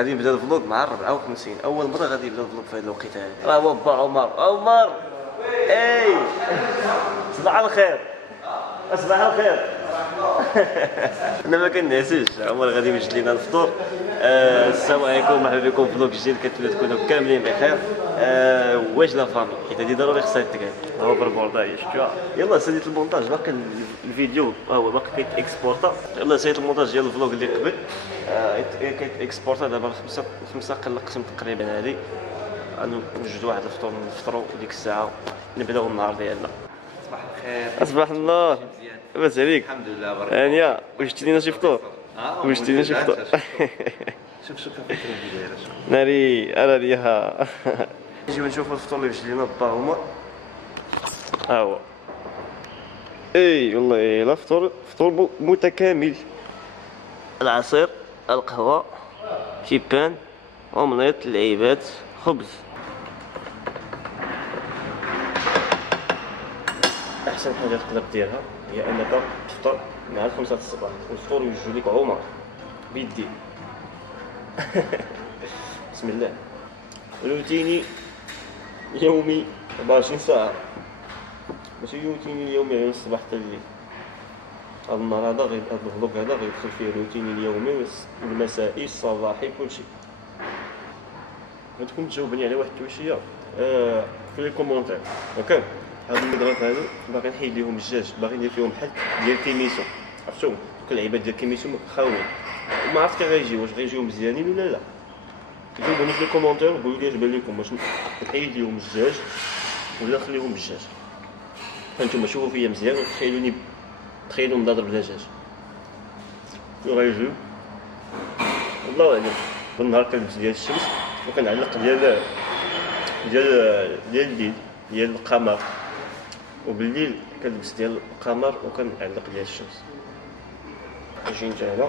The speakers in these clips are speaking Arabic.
غادي نبدا الفلوق مع 54. اول مره غادي يبدا الفلوق في هذا الوقت هذا. راه هو با عمر اي صباح الخير. صباح الخير. انا ما كنعسوش. عمر غادي يوجد لينا الفطور. السلام عليكم، مرحبا بكم في فلوق جديد. كنتمنى تكونوا كاملين بخير. واش لا فامي حيت هادي ضروري خصها تتقال. هو بالبوردايه شفتوها. يلا ساليت المونتاج، باقي الفيديو هو باقي كيتاكسبورتا. يلا ساليت المونتاج ديال الفلوق اللي قبل كيتاكسبورتا. دابا خمسة قلقتهم تقريبا. هادي غنوجدوا واحد الفطور نفطروا ديك الساعه نبداو النهار ديالنا. صباح الخير. صباح النور. لاباس عليك؟ الحمد لله بارك هانيه وجدتي لينا شي فطور؟ وجدتي لينا شي فطور؟ شوف كيفاش دايره. ناري انا ليها. نجيو نشوفوا الفطور اللي وجد لينا با عمر. ها هو. اي والله لا فطور متكامل. العصير، القهوه، شي بان، اومليت، اللعيبات، خبز. احسن حاجه تقدر ديرها هي انك تفطر مع 5 الصباح، والفطور يوجد لك عمر بيدي. بسم الله. روتيني يومي 24 ساعه، ماشي روتيني اليومي من الصباح حتى الليل. هذا النهار هذا غير هذا الفلوق هذا غيدخل فيه روتيني اليومي والمسائي الصباحي كلشي. غتكون تجاوبني على واحد التويشيه في لي كومونتير. اوكي، هاد المدرات هادو باغي نحيد ليهم الدجاج، باغي ندير فيهم بحال ديال كيميسو. عرفتو دوك اللعيبات ديال كيميسو خاويين، ما عرفت كي غيجيو، واش غيجيو مزيانين ولا لا. جاوبوني في لي كومونتير قولوا لي اش بان لكم، واش نحيد ليهم الدجاج ولا نخليهم بالدجاج. فانتوما شوفوا فيا مزيان تخيلوا نضرب بلا دجاج شنو غيجيو. والله اعلم. بالنهار كنلبس ديال الشمس وكنعلق ديال الليل ديال القمر، وبالليل كنلبس ديال القمر وكنعلق ديال الشمس. نجي نتا هنا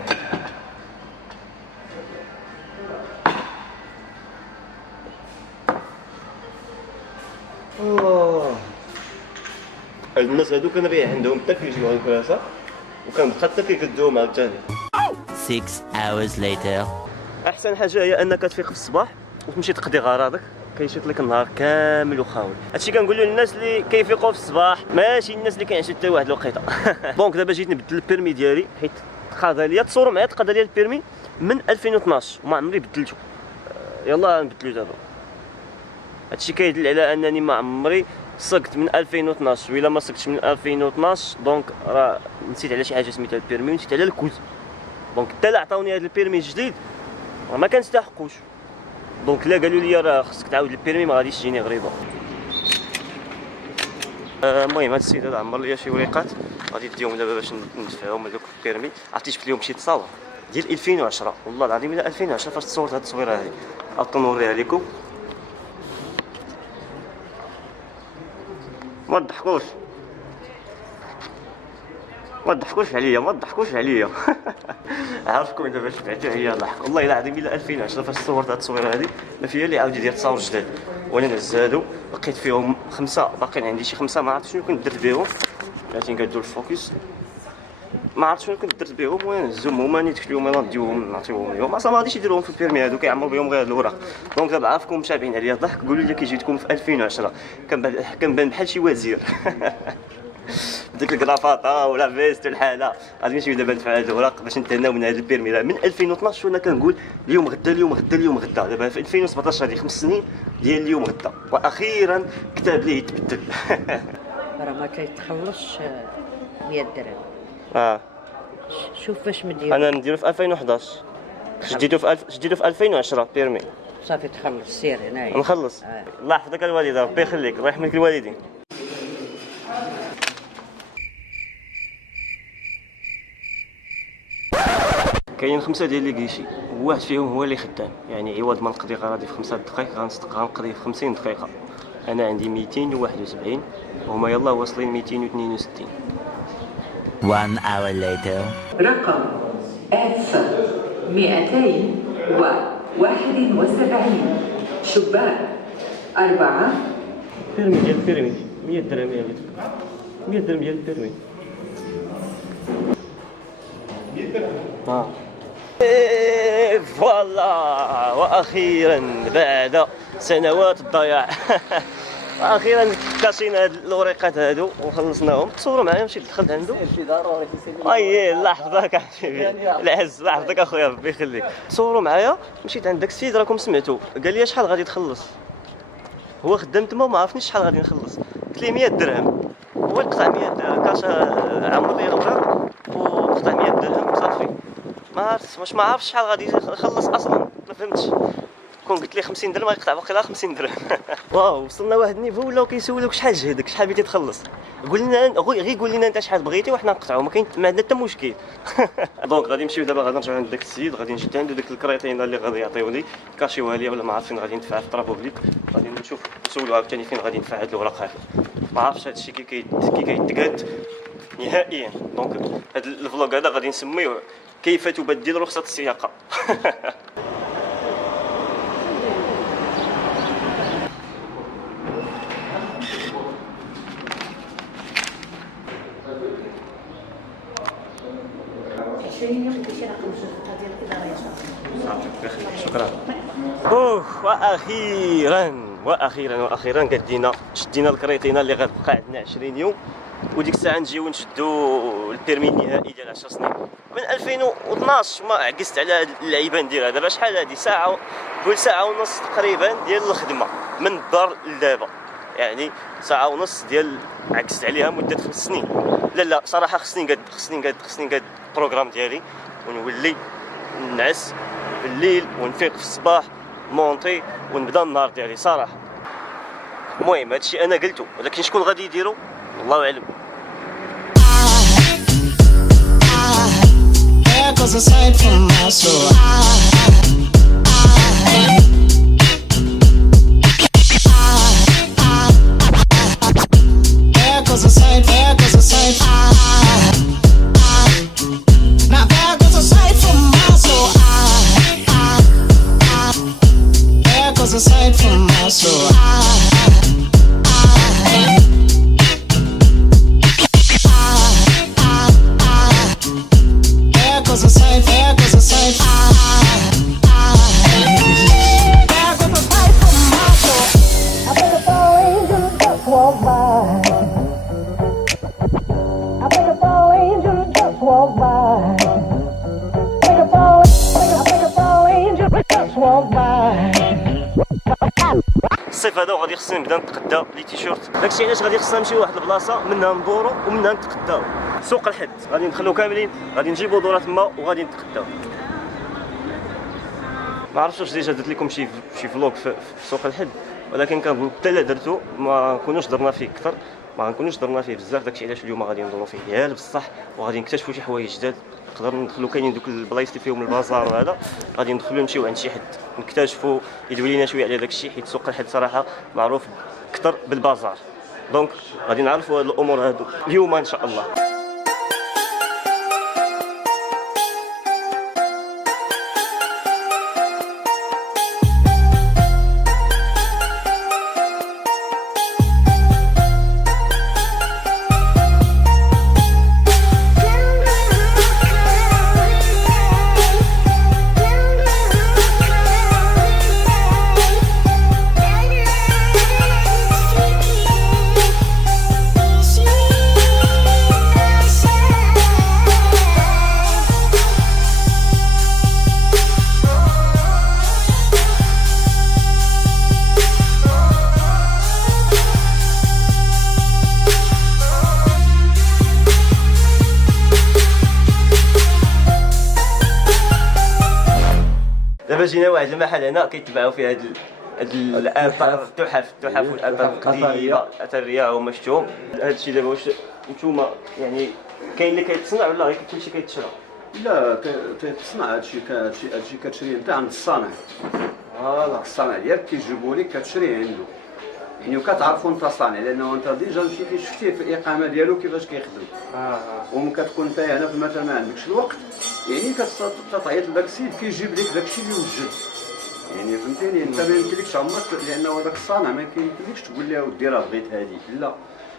هاد الناس هادو كنريح عندهم حتى كيجيو على الكراسه وكنبقى حتى كيكدوهم عاوتاني. 6 hours later. احسن حاجه هي انك تفيق في الصباح وتمشي تقضي غراضك، كيشيط لك النهار كامل وخاوي. هادشي كنقولوا للناس اللي كيفيقوا في الصباح، ماشي الناس اللي كيعيشوا حتى واحد الوقيته. دونك دابا جيت نبدل البيرمي ديالي، حيت قاضى ليا تصوروا معايا قاضى ليا البيرمي من 2012 وما عمري بدلته. يلا نبدلو دابا. هادشي كيدل على انني ما عمري صقت من 2012، وإلا ما صقتش من 2012 دونك راه نسيت على شي حاجه سميتها البيرمي، ونسيت على الكود. دونك حتى الا عطاوني هذا البيرمي الجديد راه ما كنستحقوش. دونك لا قالوا لي راه خصك تعاود البيرمي ما غاديش تجيني غريبه. المهم هاد السيد هذا عمر ليا شي وريقات غادي نديهم دابا باش ندفعهم هذوك البيرمي. عرفتي شفت لهم شي تصاور ديال 2010 والله العظيم الا 2010 فاش تصورت هاد التصويره هذه. غنوريها لكم. ما تضحكوش عليا. عارفكم دابا شفعتوا عليا ضحك والله الا العظيم الا 2010 فاش صورت هاد التصويره هذه. ما فيها اللي عاود يدير تصاور جداد. وانا نعز هادو لقيت فيهم 5 باقيين عندي شي 5 ما عرفت شنو كنت درت بهم. عرفتي كندير الفوكس ما عرفت شنو كنت درت بهم وانا نهزهم هما نيت اليوم انا نديوهم نعطيهم لهم اصلا ما غاديش يديروهم في البيرمي هادو كيعمروا بهم غير الوراق. دونك دابا عارفكم مشابهين عليا الضحك. قولوا لي كي جيتكم في 2010 كنبان بحال شي وزير. ديك الكرافاطه ولا فيست الحاله غادي نمشيو دابا ندفعوا هاد الوراق باش نتهناو من هاد البيرمي. من 2012 وانا كنقول اليوم غدا. دابا في 2017 هذه 5 سنين ديال اليوم غدا، واخيرا كتاب ليه يتبدل. راه ما كيتخلصش 100 درهم. شوف فاش مدير. انا نديرو في 2011 جديدو في 2010 بيرمي. صافي تخلص سير هنايا نخلص. الله يحفظك الوالده ربي يخليك الله يحميك الوالدين. كاين 5 ديال لي كيشي، واحد فيهم هو اللي خدام، يعني عوض ما نقضي غراضي في 5 دقائق غنقضي في 50 دقيقه. انا عندي 271 وهما يلا واصلين 262. 1 hour later. رقم 1271 شباك 4. بيرمي ديال البيرمي 100 درهم 100 درهم ديال البيرمي. 100 درهم فوالا واخيرا بعد سنوات الضياع اخيرا كاشينا هاد الوريقات هادو وخلصناهم. تصوروا معايا مشيت دخلت عنده شي ضروري اي الله يحفظك العز الله يحفظك اخويا ربي يخليك. تصوروا معايا مشيت عند داك السيد راكم سمعتوا قال لي شحال غادي تخلص. هو خدام تما وما عرفنيش شحال غادي نخلص. قلت ليه 100 درهم. هو يقطع 100 كاش عمر لي الوراق وقطع 100 درهم صافي. ما عرفتش واش ما عرفتش شحال غادي يخلص اصلا ما فهمتش. كون قلت لي 50 درهم غيقطع باقي 50 درهم. واو وصلنا واحد النيفو ولاو كيسولوك شحال جهدك شحال بغيتي تخلص. قلنا غير قول لنا انت شحال بغيتي وحنا نقطعوا ما عندنا حتى مشكل. دونك غادي نمشيو دابا غادي نرجعو عند داك السيد غادي نشد عنده ديك الكريطينه اللي غادي يعطيوني كاشيوها ليا ولا ما عرفت فين غادي ندفع في طرابوبليك. غادي نشوف نسولو عاوتاني فين غادي ندفع هاد الوراق هذا. ما عرفتش هاد الشيء كي كيتقاد نهائيا. دونك هاد الفلوق هذا غادي نسميوه كيف تبدل رخصة السياقة. شكرا. واخيرا شدينا الكريطينه اللي غتبقى عندنا 20 يوم وديك الساعه نجيو نشدو البيرمي النهائي ديال 10 سنين من 2012. ما عكست على هاد اللعيبه نديرها دابا شحال هادي ساعه قول ساعه ونص تقريبا ديال الخدمه من الدار لدابا يعني ساعه ونص ديال عكست عليها مده 5 سنين. لا صراحه خصني نقاد البروغرام ديالي ونولي نعس في الليل ونفيق في الصباح مونطي ونبدا النهار ديالي صراحه. المهم هادشي انا قلته ولكن شكون غادي يديرو الله اعلم. Aside from my soul, there goes a sight, there goes a sight, there goes a sight from my soul. I think a fall angel just walk by. I think a fall angel just walk by. I think a fall angel just walk by. الصيف هذا وغادي خصني نبدا نتقدا لي تيشيرت. داكشي علاش غادي خصنا نمشيو لواحد البلاصه منها ندورو ومنها نتقداو. سوق الحد غادي ندخلو كاملين غادي نجيبو دوره تما وغادي نتقداو. ما عرفتش واش ديجا درت لكم شي فلوق في سوق الحد ولكن كنظن حتى الا درتو ما نكونوش درنا فيه اكثر ما غنكونوش درنا فيه بزاف. داكشي علاش اليوم غادي ندورو فيه ديال بصح وغادي نكتشفوا شي حوايج جداد. نقدر ندخلو كاينين دوك البلايص اللي فيهم البازار وهذا غادي ندخلو نمشيو عند شي حد نكتشفوا يدوي لينا شويه على داكشي حيت سوق الحد صراحه معروف اكثر بالبازار. دونك غادي نعرفوا هاد الامور هادو اليوم ان شاء الله. دابا جينا واحد المحل هنا كيتباعوا فيه هاد الاثار التحف والاثار القديمه الاثريه هما شفتوهم. هذا الشيء دابا واش نتوما يعني كاين اللي كيتصنع ولا غير كلشي كيتشرى؟ لا تيتصنع هادشي كتشري انت عند الصانع. الصانع ديالك كيجيبوا لك كتشريه عنده يعني وكتعرفوا انت صانع لانه انت ديجا مشيتي شفتيه في الاقامه ديالو كيفاش كيخدم. وملي كتكون انت هنا في المثل ما عندكش الوقت يعني كتعيط لذاك السيد كيجيب لك داكشي اللي وجد يعني فهمتيني. انت ما يمكنلكش عمرك لانه هذاك الصانع ما يمكنلكش تقول له ودي راه بغيت هذه لا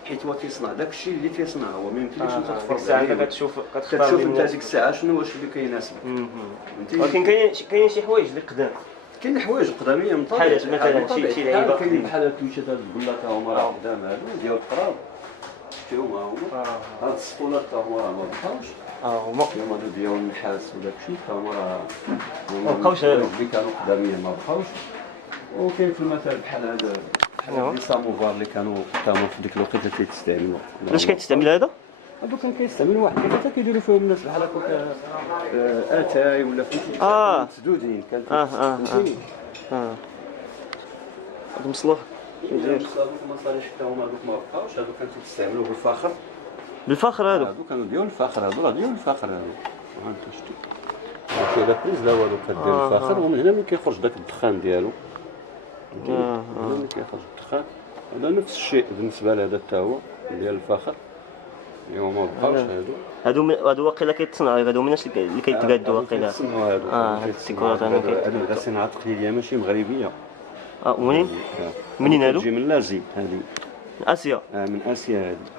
حيت هو تيصنع داك الشيء اللي تيصنع هو، ما يمكنلكش انت ديك تفرض الساعه عليه. انت كتشوف كتشوف اللي انت مناسب. ديك الساعه شنو واش اللي كيناسبك. فهمتي؟ ولكن كاين شي حوايج اللي قدام كاين حوايج قداميه من بحال مثلا شي لعيبه كاين بحال التويشات هاد البلات تا هما راه قدام هادو ديال القراب شفتيهم ها هما. هاد السطولات تا هما راه ما بقاوش، هما هما هادو ديال النحاس وداك الشيء تا هما راه ما بقاوش هادو. اللي كانوا قداميا ما بقاوش. وكاين في المثل بحال هذا بحال لي ساموفار اللي كانوا قدامهم في ديك الوقيته تيستعملوا. علاش كتستعمل هذا؟ هادو كان كيستعملوا واحد حتى كيديروا فيهم الناس بحال هكاك اتاي ولا فهمتي مسدودين كانت فهمتيني. هذا مصلوح هادوك المصالح حتى هما هادوك ما بقاوش، هادو كانوا تيستعملوا بالفخر. بالفخر هادو كانوا ديال الفخر، هادو راه ديال الفخر هادو. ها انت شتي كاين داك لا والو كدير الفخر، ومن هنا ملي كيخرج داك الدخان ديالو. هنا ملي كيخرج الدخان هذا نفس الشيء بالنسبه لهذا حتى هو ديال الفخر اللي هما ما بقاوش هادو. هادو واقيلا كيتصنعوا، هادو من الناس اللي كيتقادوا واقيلا. هادو هاد الديكورات هادو هادو صناعه تقليديه ماشي مغربيه. منين؟ منين هادو؟ تجي من لازي هادي. اسيا. من اسيا هادي.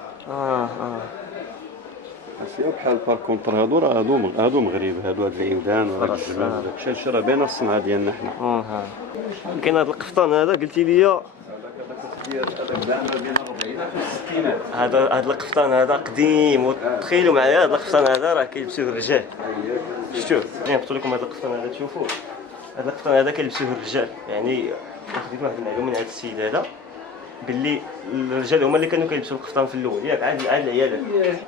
اسيا بحال بار كونتر هادو راه هادو مغرب، هادو هاد العيودان وهاد الجمال وداك الشيء راه باينه الصنعه ديالنا حنا. كاين هاد القفطان هذا قلتي لي هذا القفطان هذا قديم، وتخيلوا معايا هذا القفطان هذا راه كيلبسوه الرجال. شفتوه؟ نحط لكم هذا القفطان هذا تشوفوه. هذا القفطان هذا كيلبسوه الرجال، يعني خديت واحد المعلومه من هذا السيد هذا باللي الرجال هما اللي كانوا كيلبسوا القفطان في الاول، ياك عاد العيالات.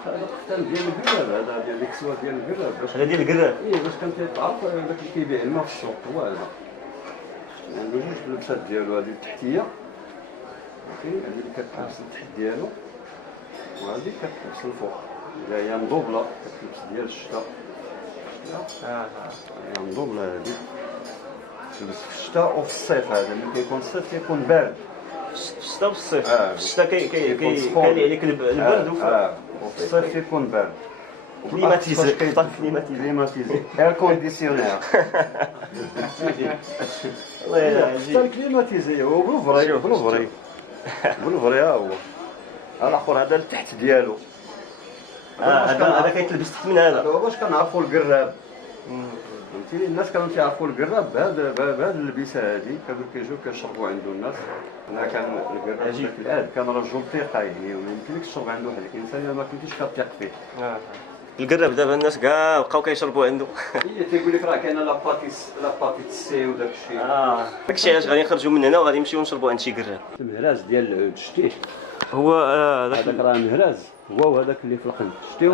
هذا القفطان ديال القراب، هذا ديال الكسوه ديال القراب. هذا ديال القراب. باش كان تيتعرف داك اللي كيبيع الماء في السوق هو هذا. عنده جوج اللبسات ديالو، هذه التحتيه هذه اللي كتلبس التحت ديالو، وهذه كتلبس الفوق اللي هي مدوبله كتلبس ديال الشتاء. هي مدوبله هذه تلبس في الشتاء وفي الصيف. هذا ملي كيكون الصيف كيكون بارد في الشتاء وفي الصيف. في الشتاء كيلي عليك البرد، وفي الصيف كيكون بارد. كليماتيزي. كليماتيزي اير كونديسيونير. الله يلا حتى كليماتيزي هو بلوفري ها هو. الاخر هذا التحت ديالو هذا كيتلبس تحت من هذا. هو باش كنعرفوا القراب. فهمتي الناس كانوا تيعرفوا القراب بهذا اللبسه هذه، كانوا كيجيو كيشربوا عنده الناس. انا كان القراب ذاك العاد كان رجل ثقه، يعني ما يمكنلكش تشرب عند واحد الانسان الا ما كنتيش كتثق فيه. القراب دابا الناس كاع بقاو كيشربوا عنده. تيقول لك راه كاينه لاباتيت سي وداك الشيء. داكشي علاش غادي نخرجوا من هنا وغادي نمشيو نشربوا عند شي قراب. المهراز ديال العود شتيه؟ هو هذاك راه مهراز، هو وهذاك اللي في القلب شتيو؟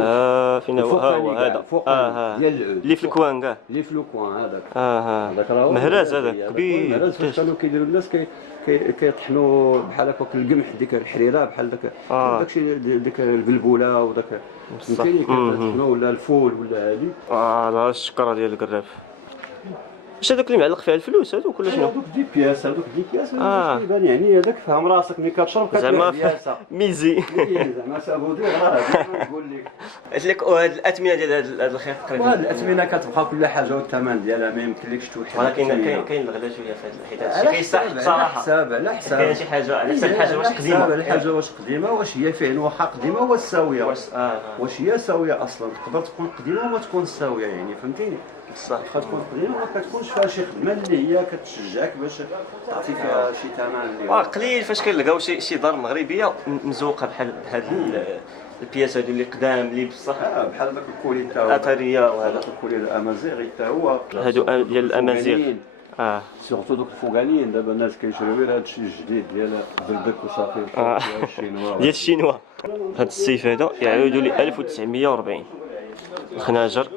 فين هو؟ هذا ديال العود اللي في الكوان كاع. اللي في الكوان هذاك. هذاك راه مهراز هذاك كبير. مهراز فاش كانوا كيديروا الناس كيطحنوا بحال هكاك القمح ديك الحريره بحال داكشي ديك البلبوله وداك فهمتيني كيطحنوا ولا الفول ولا هادي. لا الشكره ديال القراب. واش هذوك اللي معلق فيها الفلوس هذوك ولا شنو؟ هذوك دي بياس يبان يعني هذاك فهم راسك ملي كتشرب زعما ميزي. زعما سابودي راه نقول لك. قلت لك وهاد الاثمنه ديال هذا الخيط تقريبا. وهاد الاثمنه كتبقى كل حاجه والثمن ديالها ما يمكنلكش توحد. ولكن كاين الغلا شويه في هذا الحيط. كيستحق صراحه. على حساب كاين شي حاجه على حساب الحاجه واش قديمه. على الحاجه واش قديمه، واش هي فعلا واخا قديمه واش ساويه. واش هي ساويه اصلا. تقدر تكون قديمه وما تكون ساويه، يعني فهمتيني. بصح كتكون قديمه وما كتكونش فيها شي خدمه اللي هي كتشجعك باش تعطي فيها شي ثمن اللي قليل فاش كنلقاو شي دار مغربيه مزوقه بحال هاد البياس هادو اللي قدام اللي بصح بحال داك الكولي تا هو اثريه، وهذا الكولي الامازيغي تا هو هادو ديال الامازيغ. سورتو دوك الفوقانيين دابا الناس كيشريو غير هادشي الجديد ديال البربك وصافي. ديال الشينوا. هاد السيف هذا يعود ل 1940 الخناجر.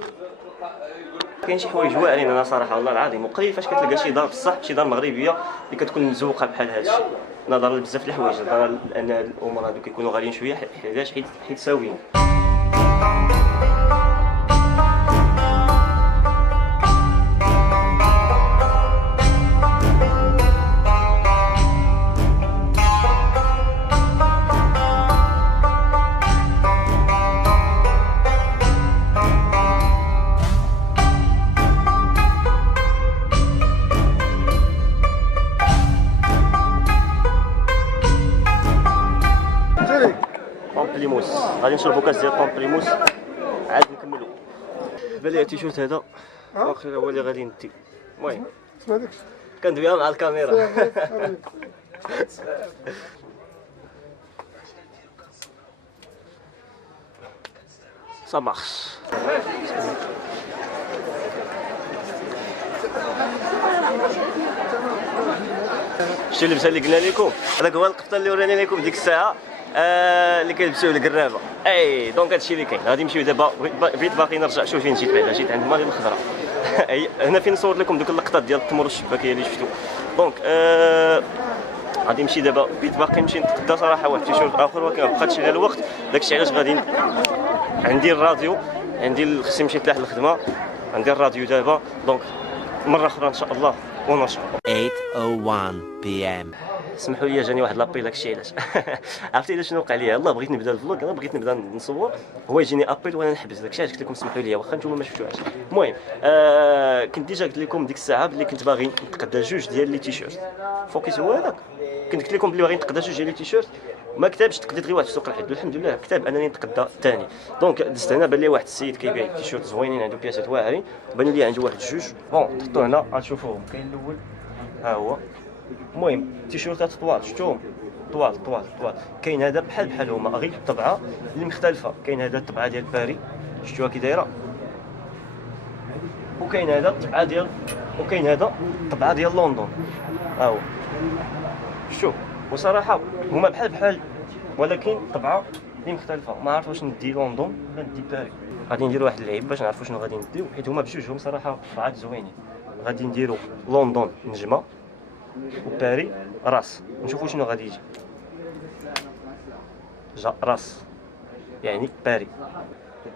كاين شي حوايج واعرين انا صراحه والله العظيم، وقليل فاش كتلقى شي دار بصح شي دار مغربيه اللي كتكون مزوقه بحال هذا الشيء، نظرا لبزاف الحوايج، نظرا لان هاد الامور هادو كيكونوا غاليين شويه. علاش؟ حيت ساويين. غادي نشربوا كاس ديال بامبريموس عاد نكملوا. بان لي التيشيرت هذا واخيرا هو اللي غادي ندي. المهم كندويها مع الكاميرا. Ça marche. شتي اللبسه اللي قلنا لكم؟ هذاك هو القفطان اللي وراني لكم ديك الساعه اللي كيلبسوه القرابه. اي دونك هادشي اللي كاين. غادي نمشيو دابا، بغيت باقي نرجع. شوف فين جيت بعدا، جيت عند ماري الخضراء. هنا فين نصور لكم دوك اللقطات ديال التمر الشباكيه اللي شفتو. دونك غادي نمشي دابا، بغيت باقي نمشي نتغدى صراحه واحد التيشيرت اخر ولكن ما بقاتش غير الوقت. داكشي علاش غادي عندي الراديو، خصني نمشي نتلاح للخدمه، عندي الراديو دابا. دونك مره اخرى ان شاء الله ونشر. 8:01 p.m. سمحوا لي جاني واحد لابيل. داكشي علاش عرفتي علاش شنو وقع لي؟ يلاه بغيت نبدا الفلوق، انا بغيت نبدا نصور، هو يجيني ابيل وانا نحبس. داكشي علاش قلت لكم سمحوا لي، واخا نتوما ما شفتوهاش. المهم كنت ديجا قلت لكم ديك الساعه بلي كنت باغي نتقدى جوج ديال لي تيشيرت. فوكيس هو هذاك، كنت قلت لكم بلي باغي نتقدى جوج ديال لي تيشيرت، ما كتبش، تقديت غير واحد في سوق الحد، والحمد لله كتاب انني نتقدى الثاني. دونك دزت هنا، بان لي واحد السيد كيبيع تيشيرت زوينين، عنده بياسات واعرين، بانوا لي عنده واحد جوج. بون تحطوا هنا غتشوفوهم. كاين الاول ها هو. المهم تيشيرتات طوال، شفتوهم طوال طوال طوال. كاين هذا بحال هما، غير الطبعه اللي مختلفه. كاين هذا الطبعه ديال باري، شفتوها كي دايره، وكاين هذا الطبعه ديال، وكاين هذا الطبعه ديال لندن ها هو. شوف وصراحه هما بحال ولكن طبعه اللي مختلفه. ما عرفت واش ندي لندن ولا ندي باري. غادي نديروا واحد اللعيب باش نعرفوا شنو غادي نديو، حيت هما بجوجهم صراحه طبعات زوينين. غادي نديروا لندن نجمه وباري راس، نشوفوا شنو غادي يجي. جا راس يعني باري.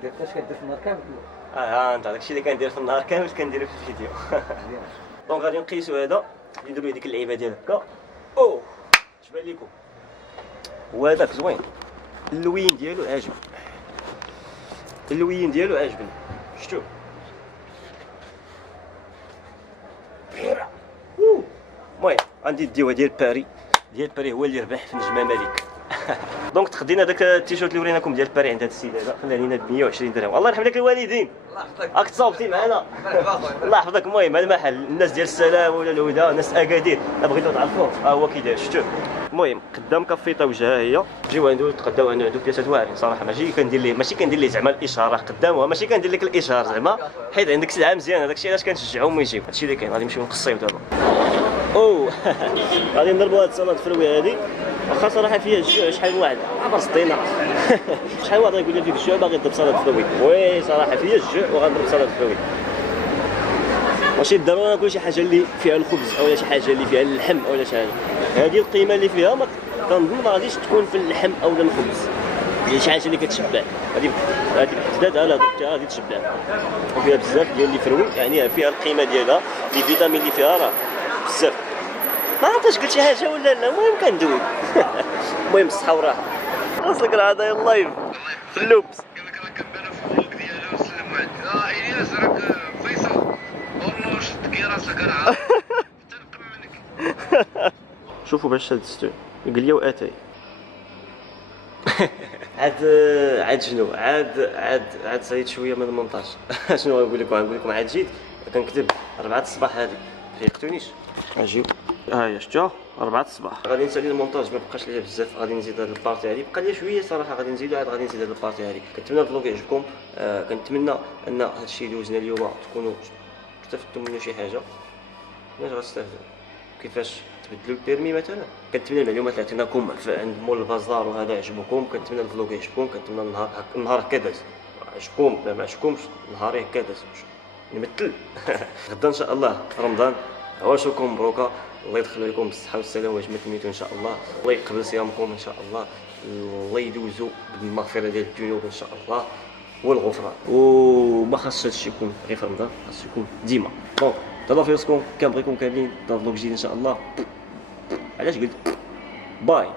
اش كدير في النهار كامل؟ انت داكشي اللي كندير في النهار كامل كنديرو في الفيديو. دونك غادي نقيسوا هذا، نديروا ديك اللعيبه ديال هكا. اوه اش بان لكم؟ وهذاك زوين، اللوين ديالو عاجبني، اللوين ديالو عاجبني. شفتو؟ المهم غادي نديوها ديال باري. ديال باري هو اللي ربح في نجمه ملك. دونك تخدينا داك التيشيرت اللي وريناكم ديال باري عند هذا السيد هذا، خلى علينا ب 120 درهم. الله يرحم لك الوالدين، راك تصاوبتي معنا. الله يحفظك. المهم هذا المحل الناس ديال السلام ولا الهدى، ناس اكادير، بغيتو تعرفوه ها هو كي داير. شفتوه؟ المهم قدام كافي طوجه ها هي، جيو عنده تقداو عنده بياسات واعرين صراحه. ماشي كندير ليه زعما الاشاره قدامه، ماشي كندير لك الاشاره زعما، حيت عندك سلعه مزيانه. داكشي علاش كنشجعهم يجيو. هادشي اللي كاين. غادي نمشيو نقصيو دابا. اوه غادي نضربوا هاد السلطه الفروي هادي، واخا صراحه فيها الجوع. شحال واحد عبر 60 شحال واحد يقول لي فيك الجوع باغي تضرب سلطه فروي. وي صراحه فيها الجوع وغنضرب سلطه فروي. ماشي بالضروره ناكل شي حاجه اللي فيها الخبز او شي حاجه اللي فيها اللحم او شي حاجه. هذه القيمه اللي فيها ما كنظن ما غاديش تكون في اللحم او الخبز، هي شي حاجه اللي كتشبع. هذه بالحداد الا ضربتها غادي تشبع، وفيها بزاف ديال اللي فروي، يعني فيها القيمه ديالها، لي فيتامين اللي فيها راه بزاف. ما عرفتش قلت شي حاجه ولا لا. المهم كندوي. المهم الصحه وراحه. خاصك راه هذا اللايف في اللوبس. قال لك راه كنبانو في الفلوق ديالو وسلم عليك. الياس راك فيصل ورنو شد كي راسك راه تنقم منك. شوفوا باش شدستو قال لي واتاي. عاد شنو عاد زايد شويه من المونتاج. شنو غنقول لكم عاد جيت كنكتب 4 الصباح هذه فيقتونيش. اجيو ها هي شفتوها 4 الصباح. غادي نسالي المونتاج ما بقاش ليا بزاف، غادي نزيد هذه البارتي هذه، بقى لي شويه صراحه غادي نزيدو عاد غادي نزيد هذه البارتي هذه. كنتمنى الفلوق يعجبكم، كنتمنى ان هذا الشيء اللي دوزنا اليوم تكونوا استفدتوا منه شي حاجه. واش غتستافدوا؟ كيفاش تبدلوا البيرمي مثلا. كنتمنى المعلومات اللي عطيناكم عند مول البازار وهذا يعجبكم، كنتمنى الفلوق يعجبكم، كنتمنى النهار هكا داز عجبكم. ما عجبكمش نهاري هكا داز نمثل. غدا ان شاء الله رمضان، عواشركم مبروكه، الله يدخل عليكم بالصحه والسلامه ويجمع تميتو ان شاء الله، الله يقبل صيامكم ان شاء الله، الله يدوزو بالمغفره ديال الذنوب ان شاء الله والغفران. وما خاصش هادشي يكون غير في رمضان، خاص يكون ديما. دونك تهلاو في راسكم، كنبغيكم كاملين. فلوق جديد ان شاء الله. علاش قلت باي.